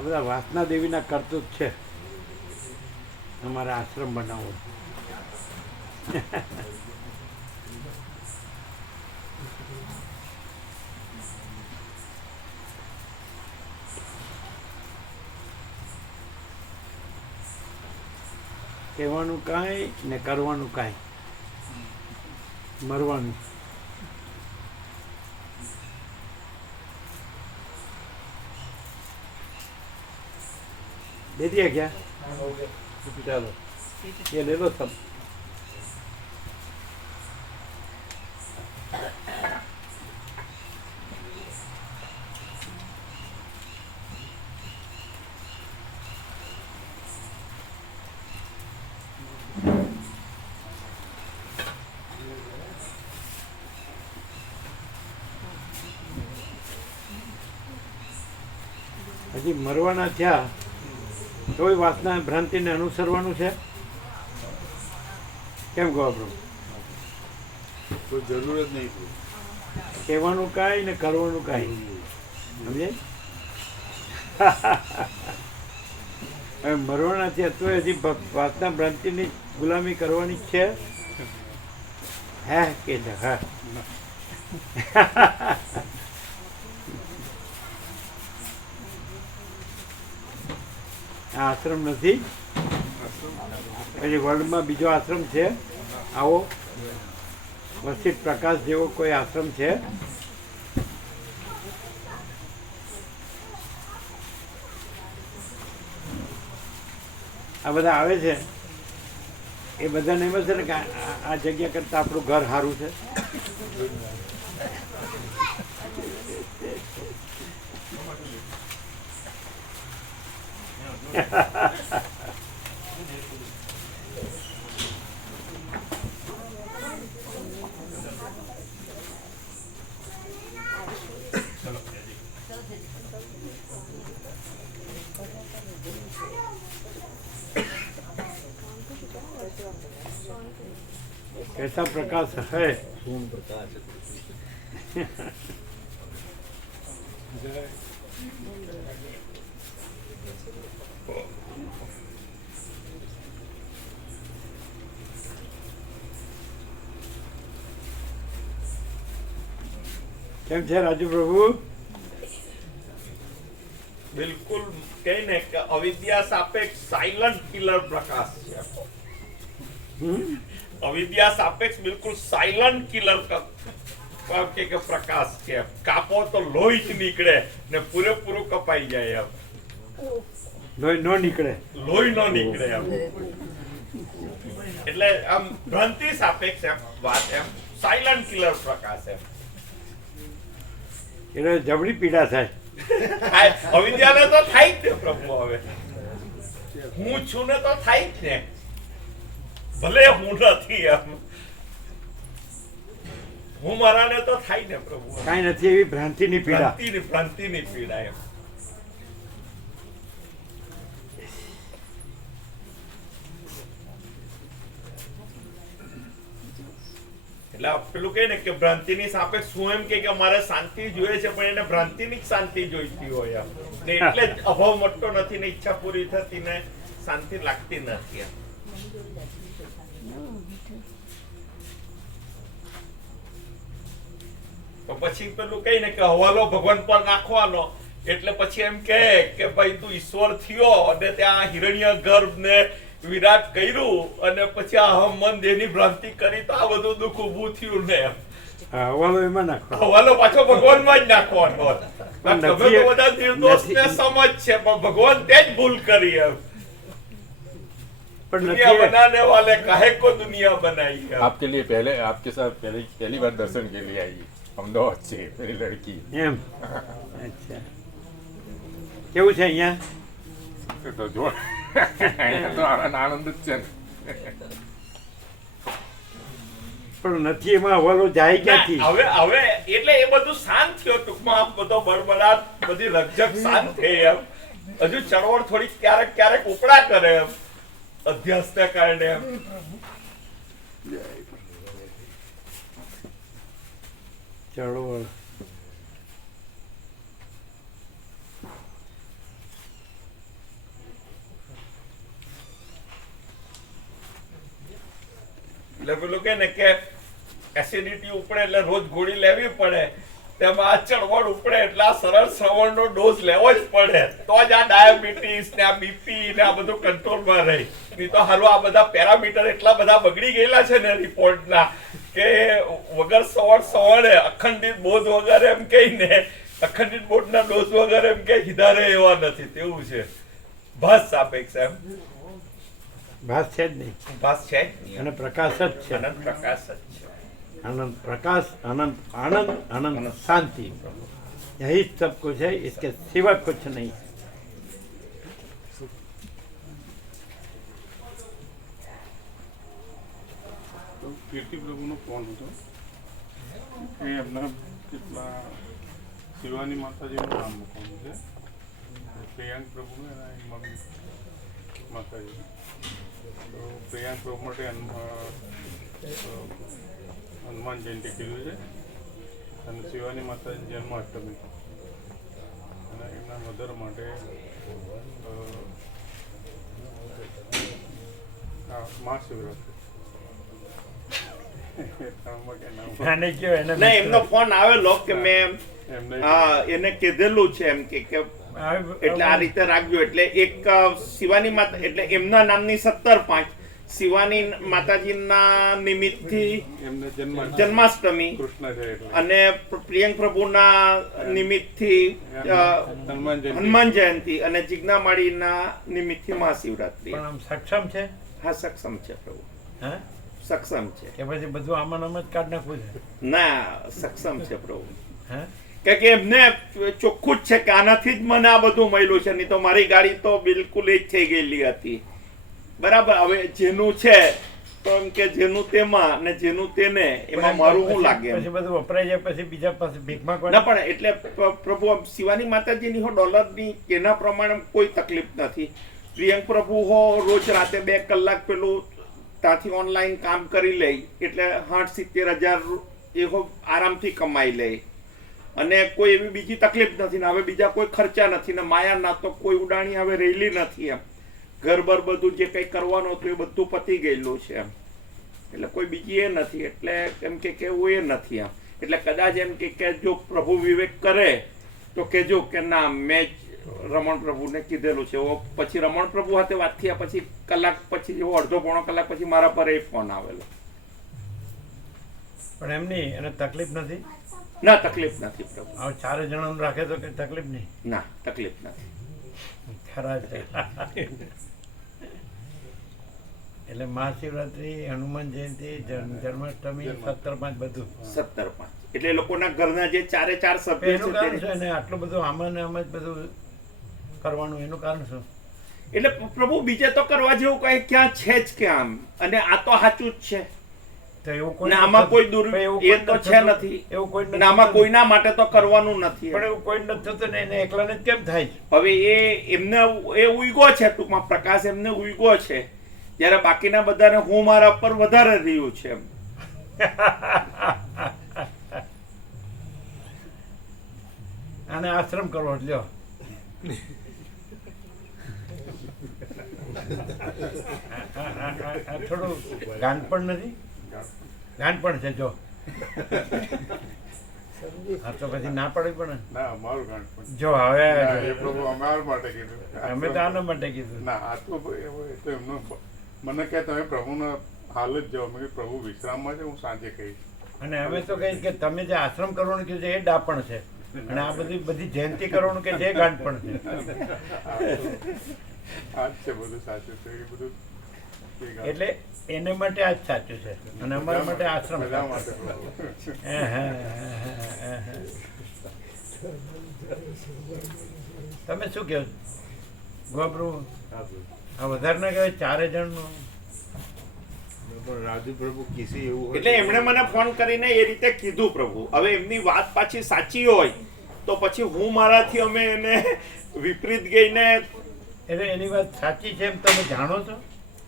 આ બધા વાસના દેવીના કરતૂત છે. અમારા આશ્રમ બનાવો. કહેવાનું કાંઈ ને કરવાનું કાંઈ, મરવાનું. दे दिया क्या? चलो ये ले लो सब. હજી મરવાના થયા તોય વાસના ભ્રાંતિને અનુસરવાનું છે. કેમ કહો આપણું? કોઈ જરૂર જ નહીં. કહેવાનું કાંઈ ને કરવાનું કાંઈ. સમજે? હવે મરવાના થયા તોય હજી વાસના ભ્રાંતિની ગુલામી કરવાની જ છે. હે કે છે? હા. આ આશ્રમ નથી. પછી વર્લ્ડમાં બીજો આશ્રમ છે આવો વસિત પ્રકાશ જેવો કોઈ આશ્રમ છે? આ બધા આવે છે એ બધાને એમ છે ને કે આ જગ્યા કરતાં આપણું ઘર સારું છે. कैसा प्रकाश है? पूर्ण प्रकाश. કેમ છે રાજુ પ્રભુ? બિલકુલ કઈ ને કે અવિદ્યા સાપેક્ષ સાયલન્ટ કિલર પ્રકાશ છે. અવિદ્યા સાપેક્ષ બિલકુલ સાયલન્ટ કિલર કે પ્રકાશ છે. કાપો તો લોહી જ નીકળે ને પૂરેપૂરું કપાઈ જાય. લોહી ન નીકળે. લોહી ન નીકળે એમ. એટલે આમ ભ્રાંતિ સાપેક્ષ એમ વાત એમ સાયલન્ટ કિલર પ્રકાશ એમ. એટલે જબરી પીડા થાય. અવિદ્યાને તો થાય જ ને પ્રભુ. હવે હું છું ને તો થાય જ ને, ભલે હું નથી એમ. હું મારાને તો થાય ને પ્રભુ. કાંઈ નથી એવી ભ્રાંતિની પીડા. ભ્રાંતિની પીડા એમ. એટલે પેલું કહે ને કે ભ્રાંતિની સાપેક્ષ શું એમ કે મારે શાંતિ જોઈએ છે પણ એને ભ્રાંતિની જ શાંતિ જોઈતી હોય એમ. ને એટલે જ અભાવ મોટો નથી ને ઈચ્છા પૂરી થતી ને શાંતિ લાગતી નથી એમ. તો પછી પેલું કઈ ને કે હવાલો ભગવાન પર નાખવાનો. એટલે પછી એમ કે ભાઈ તું ઈશ્વર થયો અને ત્યાં હિરણ્ય ગર્ભ ને વિરાટ કર્યું અને પછી આ મન દેહની ભ્રાંતિ કરી તો આ બધું દુઃખ ઊભું થયું ને એમ. હવાલો એમાં નાખો. હવાલો પાછો ભગવાનમાં જ નાખવાનો. તમે તો બધા નિર્દોષ ને સમજ છે પણ ભગવાન તે જ ભૂલ કરી એમ. दुनिया बनाने वाले काहे को दुनिया बनाई है? आपके लिए पहले आपके साथ पहली बार दर्शन के लिए आई अमदावाद से मेरी लड़की. એમ? અચ્છા. કેવું છે અહીંયા? તો જો અહીંયા તો આનંદ જ છે ને. પણ નથી એમાં હવાલો જાય ક્યાંથી? હવે એટલે એ બધું શાંત થયો ટૂંકમાં. બધો બળબડાટ બધી રકઝક શાંત થઈ એમ. હજુ ચળવળ થોડી ક્યારેક ઉપડા કરે એમ અધ્યાસના કારણે એમ. ચળવળ એટલે પેલું કે ને કે એસિડિટી ઉપડે એટલે રોજ ગોળી લેવી પડે, તેમાં આ ચળવળ ઉપડે એટલે આ સરળ શ્રવણનો ડોઝ લેવો જ પડે, તો જ આ ડાયાબિટીસ ને આ બીપી ને આ બધું કંટ્રોલમાં રહે. નહીં તો હાલો આ બધા પેરામીટર એટલા બધા બગડી ગયેલા છે ને રિપોર્ટના કે વગર સવડે અખંડિત બોધ વગર એમ કહીને અખંડિત બોધના ડોઝ વગર એમ કે હિધારે એવા નથી, તેવું છે. ભાસ સાપેક્ષ એમ ભાસ છે જ નહીં, ભાસ છે જ નહીં. અને પ્રકાશ જ છે. અનંત પ્રકાશ જ છે. आनंद प्रकाश, आनंद आनंद, आनंद शांति, यही सब कुछ है, इसके सिवा कुछ नहीं. તો કીર્તિ પ્રભુનો ફોન હતો એ એમના કેટલા શિવાની માતાજીનું નામ મૂકવાનું છે, પ્રિયાંક પ્રભુ એના મમ્મી માતાજી. તો પ્રિયાંક પ્રભુ માટે હનુમાન જયંતિ કીધું છે અને શિવાની માતાજી જન્માષ્ટમી અને એમના મધર માટે મહાશિવરાત્રી. ના, એમનો ફોન આવેલો કે મેં એને કીધેલું છે એમ કે એટલે આ રીતે રાખજો. એટલે એક શિવાની માતા એટલે એમના નામની 17/5 શિવાની માતાજીના નિમિત્તથી જન્માષ્ટમી અને પ્રિયંક પ્રભુના નિમિત્તથી હનુમાન જયંતિ અને જિજ્ઞામાળીના નિમિત્તથી મહાશિવરાત્રી. સક્ષમ છે? હા, સક્ષમ છે પ્રભુ. હા, સક્ષમ છે કે પછી બધું આમાં આમ જ કાઢ નાખવું છે? ના, સક્ષમ છે પ્રભુ. હા, કે એમને ચોખ્ખું જ છે કે આનાથી જ મને આ બધું મળ્યું છે, નહીં તો મારી ગાડી તો બિલકુલ જ થઈ ગયેલી હતી. બરાબર. હવે જેનું છે તો એમ કે જેનું તેમાં ને જેનું તેને એમાં મારું શું લાગે? પછી બધું વપરાઈ જાય પછી બીજા પાસે ભીખ માંગવા ના, પણ એટલે પ્રભુ શિવાની માતાજીની હો ડોલરની એના પ્રમાણે કોઈ તકલીફ નથી. પ્રિયંક પ્રભુ હો રોજ રાતે 2 કલાક પેલું ત્યાંથી ઓનલાઈન કામ કરી લે એટલે 60-70 હજાર એ આરામથી કમાઈ લે અને કોઈ એવી બીજી તકલીફ નથી ને હવે બીજા કોઈ ખર્ચા નથી ને માયા ના તો કોઈ ઉડાણી હવે રહેલી નથી. એમ ઘર-બર બધું જે કંઈ કરવાનું હતું એ બધું પતી ગયેલું છે એમ, એટલે કોઈ બીજી એ નથી. એટલે એમ કે કેવું એ નથી એમ. એટલે કદાચ એમ કે જો પ્રભુ વિવેક કરે તો કેજો કે ના મેં રમણ પ્રભુને કીધેલું છે. પછી રમણ પ્રભુ સાથે વાત થયા પછી કલાક પછી જેવો અડધો-પોણો કલાક પછી મારા પર એ ફોન આવેલો. પણ એમ નહીં, એને તકલીફ નથી? ના, તકલીફ નથી પ્રભુ. હવે 4 જણાનું રાખે તો કઈ તકલીફ નહીં? ના, તકલીફ નથી. ખરા છે. એટલે મહાશિવરાત્રી, હનુમાન જયંતિ, જન્માષ્ટમી, 17/5 બધું 17/5 એટલે લોકોના ઘરના જે 4 સભ્યો છે એને આટલું બધું આમાં ને આમ જ બધું કરવાનું એનું કારણ શું? એટલે પ્રભુ બીજે તો કરવા જેવું કઈ ક્યાં છે જ ક્યાં? અને આ તો સાચું જ છે. તો એવું કોઈ આમાં કોઈ એ તો છે નથી. એવું કોઈ અને આમાં કોઈના માટે તો કરવાનું નથી. પણ એવું કોઈ નથી થતું ને એને એકલાને જ કેમ થાય? હવે એમને એ ઉઈગો છે, ટૂંકમાં પ્રકાશ એમને ઉઈગો છે, જ્યારે બાકીના બધાને હું મારા પર વધારે રહ્યું છે એમ. આને આશ્રમ કરવો લ્યો. થોડું ગાનપણ નથી? ગાનપણ છે જો. હા, તો પછી ના પડે પણ ના, અમારું ગાંઠ જો હવે એ પ્રભુ અમારા માટે કીધું. અમે તો આના માટે કીધું. ના, આ તો તો એમનો મને કહે તમે પ્રભુના હાલ જ જાઓ. મેં પ્રભુ વિશ્રામમાં છે, હું સાંજે કહીશ. અને અમે તો કહીએ કે તમે જે આશ્રમ કરવાનું કીધું છે એ ડાપણ છે અને આ બધી જયંતિ કરવાનું કે જે ગાંઠપણ છે. આ જ છે, બધું સાચું છે એ બધું. એટલે એને માટે આ જ સાચું છે અને અમારા માટે આશ્રમ. બધા માટે તમે શું કહો ગોપ્રભુ? આ વધારે ના કહેવાય 4 જણનું? રાજુ પ્રભુ કિસી એવું એટલે એમણે મને ફોન કરીને એ રીતે કીધું પ્રભુ. હવે એમની વાત પાછી સાચી હોય તો પછી હું મારાથી અમે એને વિપરીત ગઈને. એટલે એની વાત સાચી છે એમ તમે જાણો છો?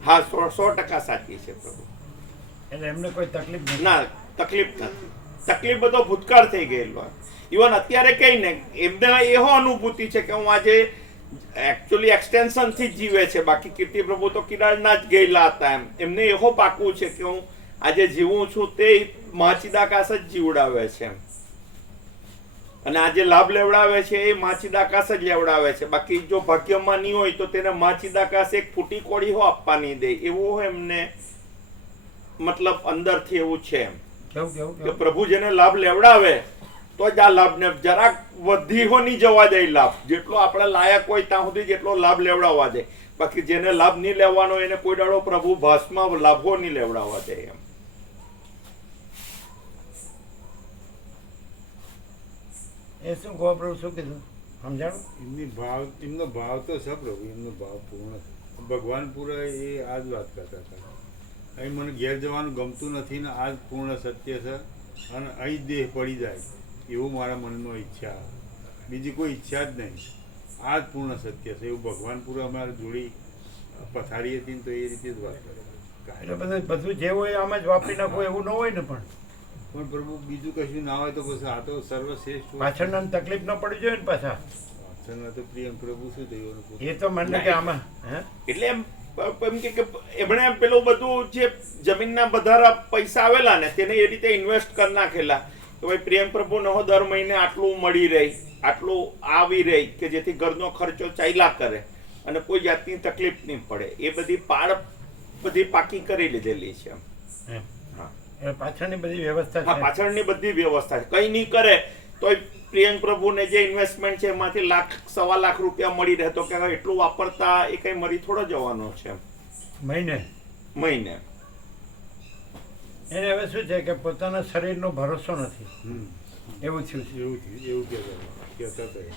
હા, 100% સાચી છે પ્રભુ. એટલે એમને કોઈ તકલીફ નથી? ના, તકલીફ નથી. તકલીફ બધો ભૂતકાળ થઈ ગયેલો. ઇવન અત્યારે કઈ ને એમને એવો અનુભૂતિ છે કે હું આજે એકચ્યુઅલી એક્સટેન્શન થી જ જીવે છે. બાકી કીર્તિ પ્રભુ તો કિરાડના જ ગયેલા હતા એમ. એમને એવો પાકું છે કે હું આજે જીવું છું તે માચિદાકાશ જ જીવડાવે છે અને આજે લાભ લેવડાવે છે એ માચિદાકાશ જ લેવડાવે છે. બાકી જો ભાગ્યમાં નહીં હોય તો તેને માચિદાકાશ એક ફૂટી કોળી હો આપવા નહીં દે. એવું એમને મતલબ અંદરથી એવું છે એમ કે પ્રભુ જેને લાભ લેવડાવે તો જ આ લાભને જરાક વધી હો નહીં જવા દે. લાભ જેટલો આપણે લાયક હોય ત્યાં સુધી જેટલો લાભ લેવડાવવા દે. બાકી જેને લાભ નહીં લેવાનો એને કોઈ દાડો પ્રભુ ભાસમાં લાભો નહીં લેવડાવવા દે એમ. એ શું કહો પ્રભુ, શું કીધું સમજાણું? એમનો ભાવ તો છે પ્રભુ, એમનો ભાવ પૂર્ણ છે. ભગવાન પૂરા એ આ જ વાત કરતા હતા. અહીં મને ઘેર જવાનું ગમતું નથી ને આ જ પૂર્ણ સત્ય છે અને અહીં દેહ પડી જાય એવું મારા મનમાં ઈચ્છા, બીજી કોઈ ઈચ્છા જ નહીં. આ જ પૂર્ણ સત્ય છે એવું ભગવાન પૂરા અમારે જોડી પથારી હતી ને તો એ રીતે જ વાત એટલે બધું જે હોય આમ જ વાપરી નાખો એવું ન હોય ને. પણ પ્રભુ બીજું કશું ના હોય તો પછી આ તો સર્વશ્રેષ્ઠ પાછળ તકલીફ ન પડી જોઈએ ને પાછા. પાછળના તો પ્રિય પ્રભુ શું થયું એ તો મને કે આમાં એટલે એમ કે એમણે પેલું બધું જે જમીનના બધા પૈસા આવેલા ને તેને એ રીતે ઇન્વેસ્ટ કરી નાખેલા કે ભાઈ પ્રેમ પ્રભુ નો દર મહિને આટલું મળી રહી, આટલું આવી રહી કે જેથી ઘરનો ખર્ચો ચાલ્યા કરે અને કોઈ જાતની તકલીફ નહીં પડે. એ બધી પાકી કરી લીધેલી છે. પાછળની બધી વ્યવસ્થા, હા પાછળની બધી વ્યવસ્થા છે. કઈ નહીં કરે તો પ્રિયંક પ્રભુને જે ઇન્વેસ્ટમેન્ટ છે એમાંથી લાખ સવા લાખ રૂપિયા મળી રહે તો કે એટલું વાપરતા એ કઈ મરી થોડો જવાનો છે મહિને. એને હવે શું છે કે પોતાના શરીરનો ભરોસો નથી એવું થયું છે. એવું કહેતા હતા.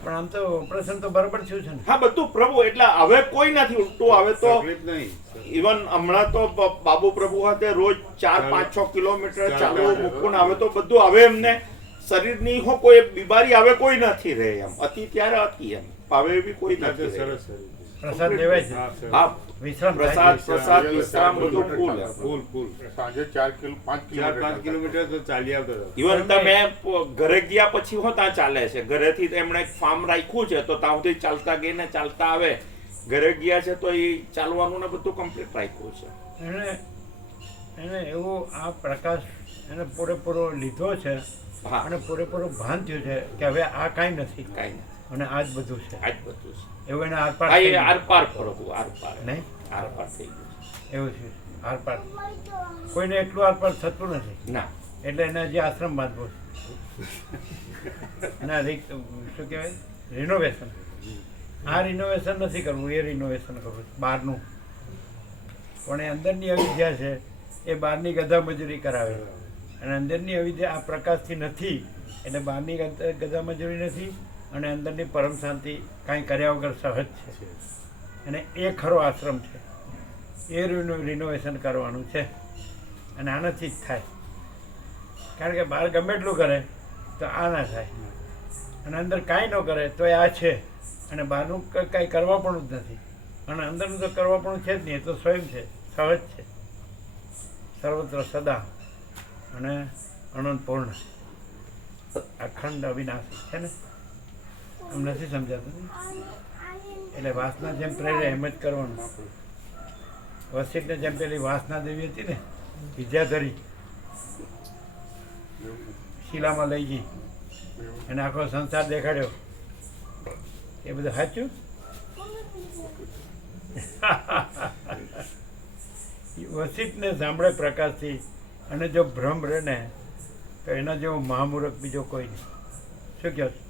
પણ આમ તો ઓપરેશન તો બરાબર થયું છે ને? હા બધું પ્રભુ એટલે હવે કોઈ નથી ઉલટું. હવે તો ઇવન હમણાં તો બાબુ પ્રભુ સાથે રોજ 4-5-6 કિલોમીટર ચાલવું મૂકવું. હવે તો બધું હવે એમને શરીરની હો કોઈ બીમારી હવે કોઈ નથી રહે એમ. હતી ત્યારે હતી એમ, હવે એવી કોઈ નથી. સરસ પ્રસાદ લેવાય છે. હા પ્રસાદ વિશ્રામ બધું ફૂલ સાંજે 4-5 કિલોમીટર તો ચાલી આવતા હતા. ઇવન તમે ઘરે ગયા પછી હો ત્યાં ચાલે છે. ઘરેથી એમણે એક ફાર્મ રાખ્યું છે તો ત્યાં સુધી ચાલતા ગઈને ચાલતા આવે. ઘરે ગયા છે તો એ ચાલવાનું ને બધું કમ્પ્લીટ રાખ્યું છે. એને એવું આ પ્રકાશ એને પૂરેપૂરો લીધો છે અને પૂરેપૂરો ભાન થયું છે કે હવે આ કાંઈ નથી અને આ જ બધું છે. એવું એને આરપાર પ્રભુ નહીં આરપાર થઈ ગયું એવું છે. આરપાર કોઈને એટલું આરપાર થતું નથી ના. એટલે એને જે આશ્રમ બાંધવો ના શું કહેવાય રિનોવેશન. આ રિનોવેશન નથી કરવું, એ રિનોવેશન કરવું બહારનું. પણ એ અંદરની અવિદ્યા છે એ બહારની ગધા મજૂરી કરાવે અને અંદરની અવિદ્યા આ પ્રકાશથી નથી એટલે બહારની ગધા મજૂરી નથી અને અંદરની પરમ શાંતિ કાંઈ કર્યા વગર સહજ છે. અને એ ખરો આશ્રમ છે. એ રિનોવેશન કરવાનું છે અને આનાથી જ થાય. કારણ કે બહાર ગમે એટલું કરે તો આ ના થાય અને અંદર કાંઈ ન કરે તો એ આ છે અને બહારનું કાંઈ કરવા પણ જ નથી અને અંદરનું તો કરવા પણ છે જ નહીં. એ તો સ્વયં છે, સહજ છે, સર્વત્ર સદા અને અનંત પૂર્ણ અખંડ અવિનાશી છે ને. આમ નથી સમજાતું એટલે વાસના જેમ પ્રેરે એમ જ કરવાનું. વસિષ્ઠને જેમ પેલી વાસના દેવી હતી ને વિદ્યાધરી શિલામાં લઈ ગઈ અને આખો સંસાર દેખાડ્યો. એ બધું સાચું? વસિષ્ઠને સાંભળે પ્રકાશથી અને જો ભ્રમ રહે ને તો એના જેવો મહામૂર્ખ બીજો કોઈ નહીં. શું કહો છો?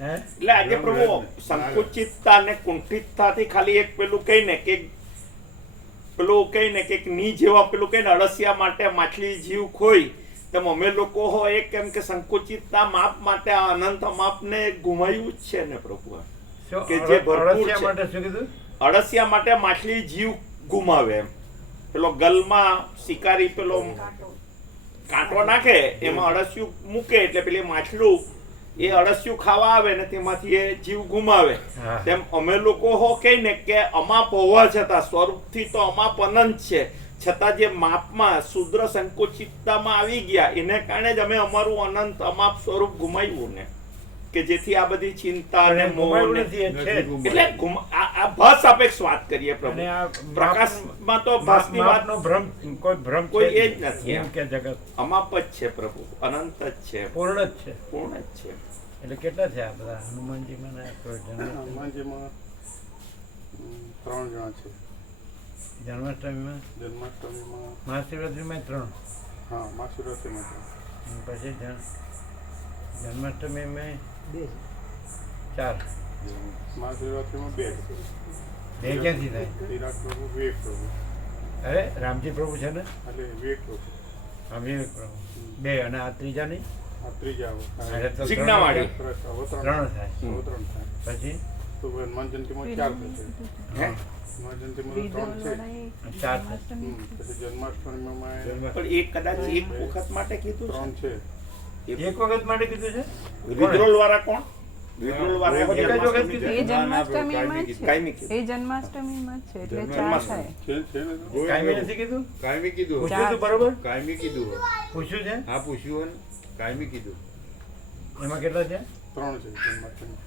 એટલે આજે પ્રભુ સંકુચિતતા અને કુંઠિતતાથી ખાલી એક પેલું કહીને કે ની જેવા પેલું કહીને અળસિયા માટે માછલી જીવ ખોઈ તેમ અમે લોકો હો એક એમ કે સંકુચિતતા માપ માટે આ અનંત માપને ગુમાવ્યું જ છે ને પ્રભુ. કે જે ભરપૂર છે. અળસિયા માટે માછલી જીવ ગુમાવે એમ. પેલો ગલમાં શિકારી પેલો કાંટો નાખે એમાં અળસિયું મૂકે એટલે પેલી માછલું એ અળસિયું ખાવા આવે ને તેમાંથી એ જીવ ગુમાવે. તેમ અમે લોકો હો કહીને કે અમાપ હોવા છતાં સ્વરૂપથી તો અમાપ અનંત છે છતાં જે માપમાં શુદ્ર સંકુચિતતામાં આવી ગયા એને કારણે જ અમે અમારું અનંત અમાપ સ્વરૂપ ગુમાવ્યું ને. કે જેથી આ બધી ચિંતા અને અને મોહ ગુમાવ્યું ને- નથી, એ છે જ. એટલે આ ભાસ સાપેક્ષ વાત કરીએ પ્રભુ. અને આ પ્રકાશમાં તો ભાસની વાત માપનો ભ્રમ, કોઈ ભ્રમ કોઈ છે એ જ નથી એમ કે જગત અમાપ જ છે પ્રભુ, અનંત જ છે, પૂર્ણ જ છે. પૂર્ણ જ છે. એટલે કેટલા છે આ બધા હનુમાનજીમાં ને કોઈ હનુમાનજીમાં 3 જણા છે. જન્માષ્ટમીમાં, જન્માષ્ટમીમાં મહાશિવરાત્રીમાં 3, હા મહાશિવરાત્રીમાં 3. અને પછી જન્માષ્ટમીમાં 4. મહાશિવરાત્રીમાં 2 છે. બે ક્યાંથી થાય? વિરાટ પ્રભુ વિવેક પ્રભુ અરે રામજી પ્રભુ છે ને, એટલે વિવેક પ્રભુ હા વિવેક પ્રભુ 2, અને આ ત્રીજા નહીં? આ ત્રીજા અરે તો સિગ્નાવાળી. ત્રણ થાય. અવતરણ થાય પછી તો હનુમાન જયંતીમાં 4 થશે. હે? હનુમાન જયંતીમાં 3 છે. 4 થાય. પછી જન્માષ્ટમીમાં પણ એ કદાચ એક વખત માટે કીધું 3 છે. છે. એક વખત માટે કીધું છે? વિદ્રોલ વાળા કોણ? વિદ્રોલ વાળા એક જ વખત કીધું? એ જન્માષ્ટમીમાં જ છે. કાયમી કીધું. એ જન્માષ્ટમીમાં જ છે એટલે 4 જન્માષ્ટમી. થાય. છે ને તો? કાયમી નથી કીધું? કાયમી કીધું પૂછ્યું તું બરોબર? કાયમી કીધું પૂછ્યું છે? હા પૂછ્યું ને કાયમી કીધું એમાં કેટલા છે? 3 છે જન્માષ્ટમી.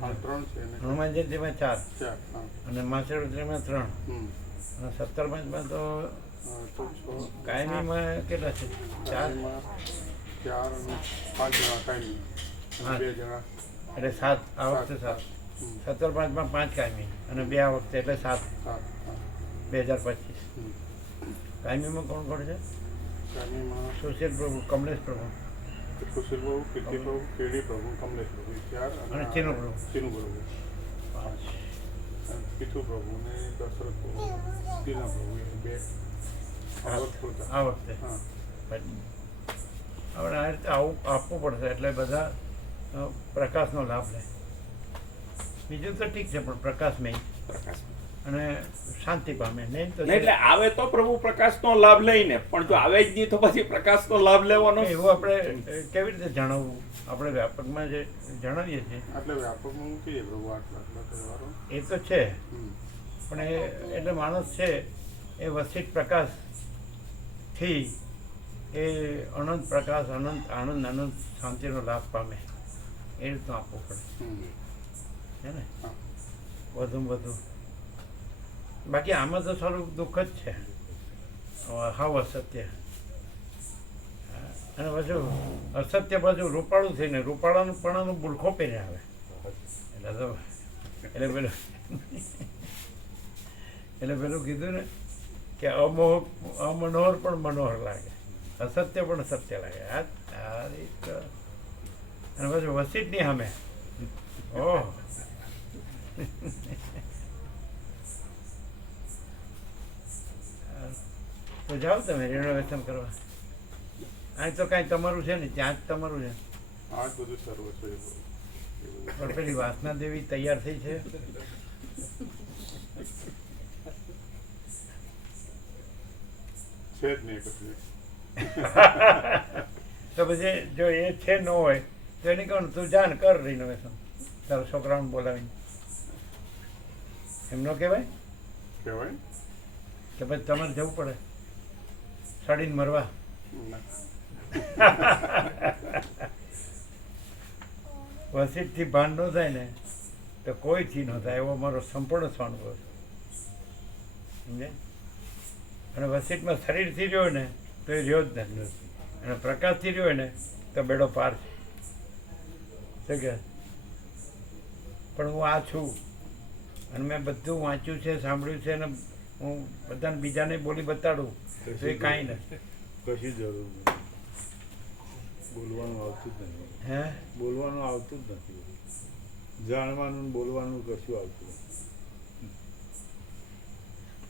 હા 3 છે અને હનુમાન જયંતીમાં 4, 4. હા અને મહાશિવરાત્રીમાં 3, હમ અને 17 તો તો 6 કાયમીમાં કેટલા છે? 4, કાયમીમાં 4 અને 5 જણા કાયમી હા. અને 2 જણા એટલે 7. આ વખતે 7. હમ. 17 5 5 કાયમી, અને 2 આ વખતે એટલે 7, 7. હા 2025. હમ. કાયમીમાં કોણ કોણ છે? કાયમીમાં સુશીલ પ્રભુ, કમલેશ પ્રભુ, કુશલ પ્રભુ, કીર્તિ પ્રભુ, કેડી પ્રભુ, કમલેશ પ્રભુ 4 અને ચીનુ પ્રભુ. ચીનુ પ્રભુ 5 અને પિથુ પ્રભુ ને દશરથ પ્રભુ, ટીના પ્રભુ એ 2 આ વખત પૂરતા. આ વખતે. હા આપણે આ રીતે આવું આપવું પડશે એટલે બધા પ્રકાશનો લાભ લે. બીજું તો ઠીક છે, પણ પ્રકાશ નહીં પ્રકાશ. અને શાંતિ પામે નહીં તો નહીં, એટલે આવે તો પ્રભુ પ્રકાશનો લાભ લઈને, પણ જો આવે જ નહીં તો પછી પ્રકાશનો લાભ લેવાનો એવું આપણે કેવી રીતે જણાવવું? આપણે વ્યાપકમાં જે જણાવીએ છીએ એટલે વ્યાપકમાં મૂકીએ પ્રભુ આટલા તહેવારો. એ તો છે, હમ. પણ એટલે માણસ છે એ વસિત પ્રકાશથી એ અનંત પ્રકાશ, અનંત આનંદ, અનંત શાંતિનો લાભ પામે એ રીતનું આપવું પડે હમ. છે ને, હા. વધુમાં વધુ. બાકી આમાં તો સારું દુઃખ જ છે, હાવ અસત્ય. અને પાછું અસત્ય પાછું રૂપાળું થઈને રૂપાળાનું પણાનું બુલખો પહેરે આવે એટલે પેલું પેલું કીધું ને કે અમનોહર પણ મનોહર લાગે, અસત્ય પણ સત્ય લાગે. આ રીત. અને પાછું વસીટની સામે ઓહ તો જાઓ તમે રિનોવેશન કરવા. અહીં તો કાંઈ તમારું છે ને, ત્યાં જ તમારું છે. આ જ બધું સર્વ છે એ બધું. પણ પેલી વાસના દેવી તૈયાર થઈ છે. છે જ નહીં કશું. તો પછી જો એ છે ન હોય તો એને કહું તું જાણ કર રિનોવેશન તારા છોકરાઓને બોલાવીને. એમ ન કહેવાય કહેવાય કે પછી તમારે જવું પડે સડીને મરવા. ના. વસીટથી ભાન ન થાય ને તો કોઈથી ન થાય, એવો મારો સંપૂર્ણ સ્વાનુભવ છે. સમજે? અને વસીટમાં શરીરથી રહ્યો ને તો એ રહ્યો જ નથી, અને પ્રકાશથી રહ્યો ને તો બેડો પાર છે. શું કે? પણ હું આ છું, અને મેં બધું વાંચ્યું છે, સાંભળ્યું છે, અને હું બધાને બીજાને બોલી બતાડું તો એ કાંઈ નથી. કશી જરૂર નથી. બોલવાનું આવતું જ નથી. હે? બોલવાનું આવતું જ નથી. જાણવાનું ને બોલવાનું કશું આવતું નથી.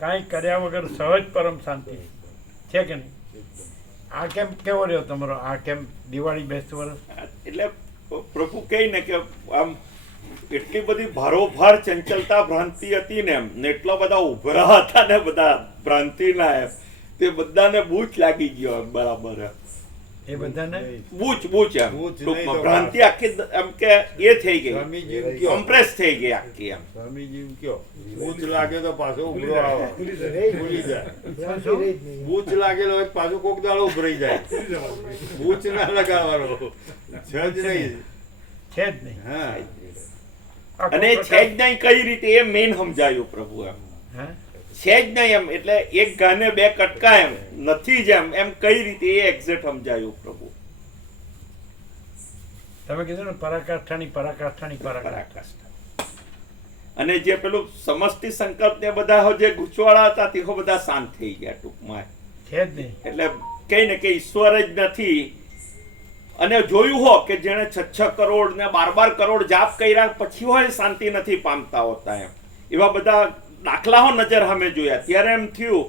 કાંઈ કર્યા વગર સહજ પરમ શાંતિ છે કે નહીં? એકદમ. આ કેમ કેવો રહ્યો તમારો? આ કેમ દિવાળી બેસતું વર્ષ? એટલે પ્રભુ કહે ને કે આમ એટલી બધી ભારોભાર ચંચલતા ભ્રાંતિ હતી ને એમ, ને એટલા બધા ઉભરા હતા ને બધા ભ્રાંતિના એમ, તે બધાને બૂચ લાગી ગયો એમ બરાબર એમ. એ બધાને બૂચ એમ બૂચ નહીં ટૂંકમાં તો ભ્રાંતિ આખી એમ કે એ થઈ ગઈ, સ્વામીજી કયો કોમ્પ્રેસ થઈ ગઈ આખી એમ. સ્વામીજી કયો બૂચ લાગે તો પાછો ઉભરો આવે, ભૂલી જાય. બૂચ લાગેલો હોય તો પાછો કોક દાડો ઉભરાઈ જાય. બૂચ ના લગાડવાનો છે જ નહીં. છે જ નહીં. હા આખો અને છે પ્રકાશ- જ નહીં કઈ રીતે એ મેઇન સમજાયું પ્રભુ એમ હા? છે જ નહીં એમ એટલે એક ગાને બે કટકા એમ નથી જ એમ કઈ રીતે એ એક્ઝેક્ટ સમજાયું પ્રભુ તમે કીધું ને પરાકાષ્ઠાની પરાકાષ્ઠાની પરાકાષ્ઠા. પરાકાષ્ઠા. અને જે પેલું સમષ્ટિ સંકલ્પ ને બધા જે ગૂંચવાડા હતા તે બધા શાંત થઈ ગયા ટૂંકમાં છે જ નહીં. એટલે કઈ ને કે ઈશ્વર જ નથી. અને જોયું હો કે જેણે 6 કરોડ ને 12 કરોડ જાપ કર્યા પછી હોય શાંતિ નથી પામતા હોતા એમ એવા બધા દાખલાઓ નજર સામે જોયા ત્યારે એમ થયું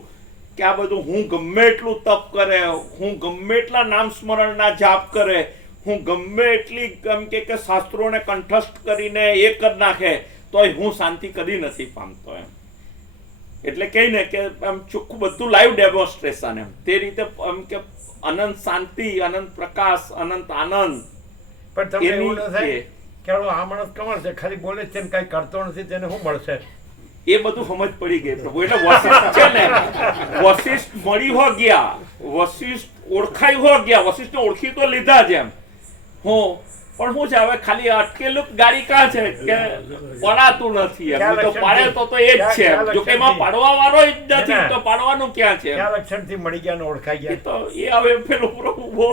કે આ બધું હું ગમે એટલું તપ કરે, હું ગમે એટલા નામ સ્મરણના જાપ કરે, હું ગમે એટલી એમ કે શાસ્ત્રોને કંઠસ્થ કરીને એ કરી નાખે તોય હું શાંતિ કદી નથી પામતો એમ. એટલે કઈ ને કે આમ ચોખ્ખું બધું લાઈવ ડેમોન્સ્ટ્રેશન એમ તે રીતે એમ કે અનંત શાંતિ, અનંત પ્રકાશ, અનંત આનંદ. પણ તમને એવું ન એની થાય એ- કે હાલો આ માણસ કમળ છે, ખાલી બોલે જ છે ને કાંઈ કરતો નથી, તેને શું મળશે? એ બધું સમજ પડી ગઈ પ્રભુ. એટલે વશિષ્ઠ છે ને વશિષ્ઠ મળી હો ગયા, વશિષ્ઠ ઓળખાઈ હો ગયા, વશિષ્ઠને ઓળખી તો લીધા જ એમ હું પણ શું છે હવે ખાલી અટકેલું ગાડી કાં છે કે પડાતું નથી એમ. નહીં તો પાડે તો એ જ છે એમ. જો કે એમાં પાડવા વાળો જ નથી તો પાડવાનું ક્યાં છે એમ. કયા લક્ષણથી મળી ગયા ને ઓળખાઈ એ ગયા? તો એ હવે પેલું પ્રભુ બહુ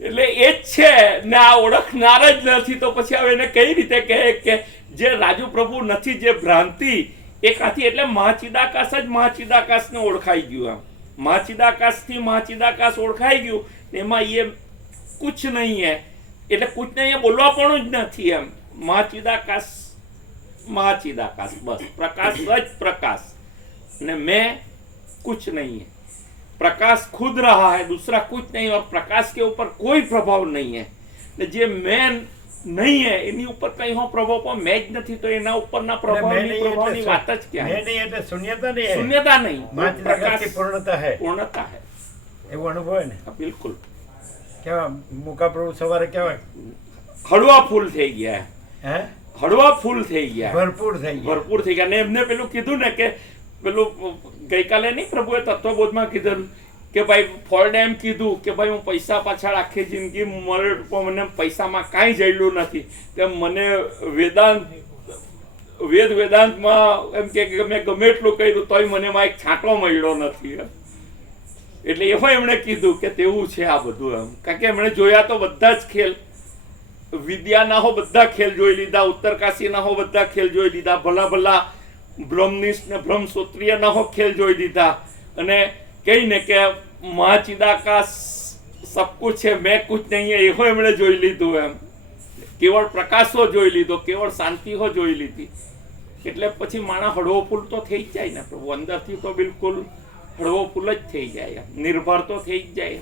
એટલે એ જ છે ને આ ઓળખનાર જ નથી તો પછી હવે એને કઈ રીતે કહે કે જે રાજુ પ્રભુ નથી, જે ભ્રાંતિ એ કાથી એટલે મહાચિદાકાશ જ મહાચિદાકાશને ઓળખાઈ ગયું એમ. મહાચિદાકાશથી મહાચિદાકાશ ઓળખાઈ ગયું ને એમાં એ કુછ નહીં હે એટલે કુછ નહીં એ બોલવા પણ જ નથી એમ. મહાચિદાકાશ મહાચિદાકાશ બસ પ્રકાશ જ પ્રકાશ ને मैं कुछ नहीं है. प्रकाश खुद रहा है, दूसरा कुछ नहीं और प्रकाश के ऊपर कोई प्रभाव नहीं है. ने जे मैं नहीं है એની ઉપર કઈ હો પ્રભાવ પણ મેં જ નથી તો એના ઉપરના પ્રભાવની વાત જ ક્યાં? મેં નહીં એટલે શૂન્યતા નહીં. શૂન્યતા નહીં, માત્ર પૂર્ણતા હે પૂર્ણતા है. એવું અનુભવ હોય ને. હા, બિલકુલ કેવા મુકા પ્રભુ સવારે કહેવાય હળવા ફૂલ થઈ ગયા, હે હળવા ફૂલ થઈ ગયા, ભરપૂર થઈ ગયા. ભરપૂર થઈ ગયા. ને એમને પેલું કીધું ને કે પેલું ગઈકાલે નહીં પ્રભુએ તત્વબોધમાં કીધું કે ભાઈ ફોર્ડે એમ કીધું કે ભાઈ હું પૈસા પાછળ આખી જિંદગી મને પૈસામાં કાંઈ જડ્યું નથી કે મને વેદાંતમાં એમ કે મેં ગમે એટલું કર્યું તોય મને એમાં એક છાંટો મળ્યો નથી એમ. એટલે એમાં એમણે કીધું કે તેવું છે આ બધું એમ. કારણ કે એમણે જોયા તો બધા જ ખેલ, વિદ્યાના હો બધા ખેલ જોઈ લીધા, ઉત્તરકાશીના હો બધા ખેલ જોઈ લીધા, ભલા ભલા બ્રહ્મનિષ્ઠ ને બ્રહ્મસૂત્રીયના હો ખેલ જોઈ લીધા અને કઈ ને કે મહાચિદાકાશ સબ કુછ છે મેં કુછ નહીં હે એવો એમણે જોઈ લીધું એમ. કેવળ પ્રકાશો જોઈ લીધો, કેવળ શાંતિ હો જોઈ લીધી. એટલે પછી માણસ હળવો ફૂલ તો થઈ જ જાય ને પ્રભુ, અંદરથી તો બિલકુલ હળવો ફૂલ જ થઈ જાય, નિર્ભર તો થઈ જ જાય.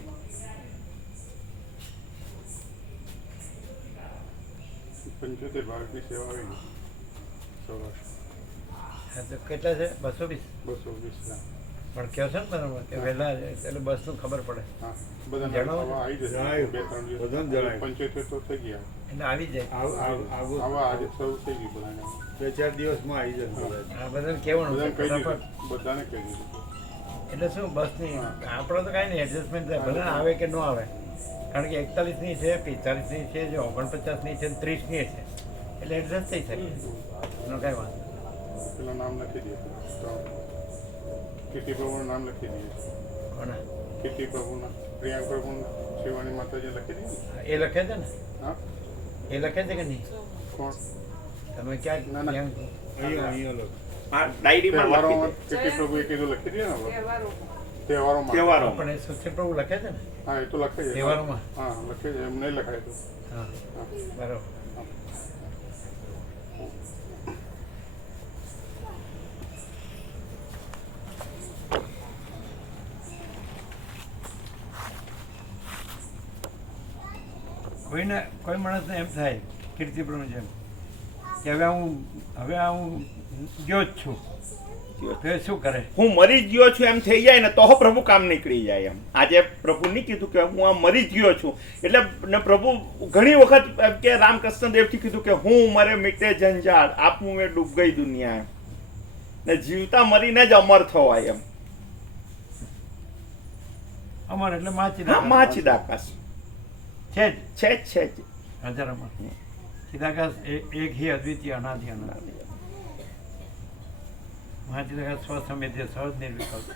75 ભારતની સેવા આવી ને સૌરાષ્ટ્ર હા, તો કેટલા છે? 220. 220 ના. પણ કહો છો ને બરાબર કે વહેલા એટલે બસનું ખબર પડે હા બધાને જણાવો. આવા આવી જશે જણાવ્યું. 2-3 દિવસ. બધાને જણાવ્યું. 75 તો થઈ ગયા. એટલે આવી જાય. આવા આજે શરૂ થઈ ગયું બધાને. 2-4 દિવસમાં આવી જશે. આ બધાને કહેવાનું બધાને કહી ફટાફટ. દીધું, બધાને કહી દીધું. એટલે શું બસની આપણે તો કાંઈ નહીં એડજસ્ટમેન્ટ થાય, ભલે આવે કે ન આવે. કારણ કે 41ની છે, 45ની છે, જો 49ની છે, 30ની છે, એટલે એડજસ્ટ થઈ શકે એનો કાંઈ વાંધો નહીં. પેલા નામ લખી દઈએ તો કીર્તિ પ્રભુનું નામ લખી દઈએ. કોના? કીર્તિ પ્રભુના, પ્રિયાંક પ્રભુના, શિવાની માતાજી લખી દઈએ. એ લખે છે ને? હા એ લખે છે કે નહીં? કોણ? તમે ક્યાંક ના, ના. ક્યાંક- અહીંયા લોક. આ ડાયરીમાં લખી તહેવારોમાં દે. કીર્તિ પ્રભુએ કીધું લખી દઈએ ને આપણે. તહેવારોમાં. તહેવારોમાં પણ એ સુખી પ્રભુ લખે છે ને હા એ તો લખે છે. તહેવારોમાં? હા લખે છે, એમ નહીં લખાય તો. હા હા. બરાબર. કોઈને કોઈ માણસને એમ થાય કીર્તિપ્રભુ જેમ કે હવે હું ગયો જ છું, તો એ શું કરે? હું મરી જ ગયો છું એમ થઈ જાય ને તો પ્રભુ કામ નીકળી જાય એમ. આજે પ્રભુ નહીં કીધું કે હું આ મરી જ ગયો છું એટલે ને પ્રભુ ઘણી વખત એમ કે રામકૃષ્ણ દેવથી કીધું કે હું મરે મીટે જંજાળ આપું મેં ડૂબ ગઈ દુનિયા એમ. ને જીવતા મરીને જ અમર થવાય એમ. અમારે એટલે હા, મહાચિદાકાશ છે જ છે જ હજારોમાં. ચિદાકાશ એક ही અદ્વિતીય અનાદિ અનંત મહાચિદાકાશ સ્વસમેધ્ય સહજ નિર્વિકલ્પ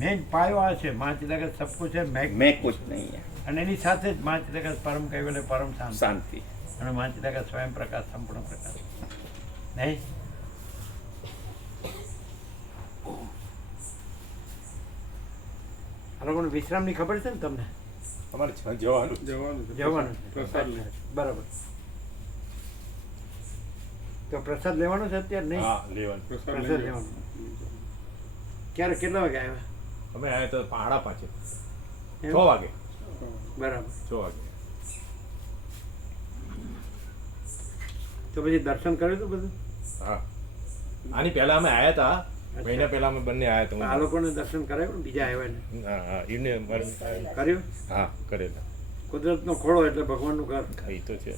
મેન પાયો આ છે મહાચિદાકાશ સબ કુછ है મેં કુછ નહીં है અને એની સાથે જ મહાચિદાકાશ પરમ કહેવાય પરમ શાંતિ શાંતિ અને મહાચિદાકાશ સ્વયં પ્રકાશ સંપૂર્ણ પ્રકાશ નહીં આ લોકોને વિશ્રામની ખબર છે ને તમને અમારે જવાનું જવાનું છે. જવાનું પ્રસાદ લે. બરાબર તો પ્રસાદ લેવાનો છે અત્યારે નહીં હા લેવાનું પ્રસાદ પ્રસાદ લઈ લેવાનો ક્યારે કેટલા વાગે આવ્યા અમે આવ્યા તો 5:30 એમ? 6 વાગે બરાબર 6 વાગે તો પછી દર્શન કર્યું હતું બધું હા આની પહેલા અમે આવ્યા હતા મહિના પહેલા અમે બંને આવ્યા આ હતા લોકોને દર્શન કરાવ્યું ને બીજા આવ્યા ને હા હા એને કર્યું હા કરેલા કુદરતનો ખોળો એટલે ભગવાનનું ઘર એ તો છે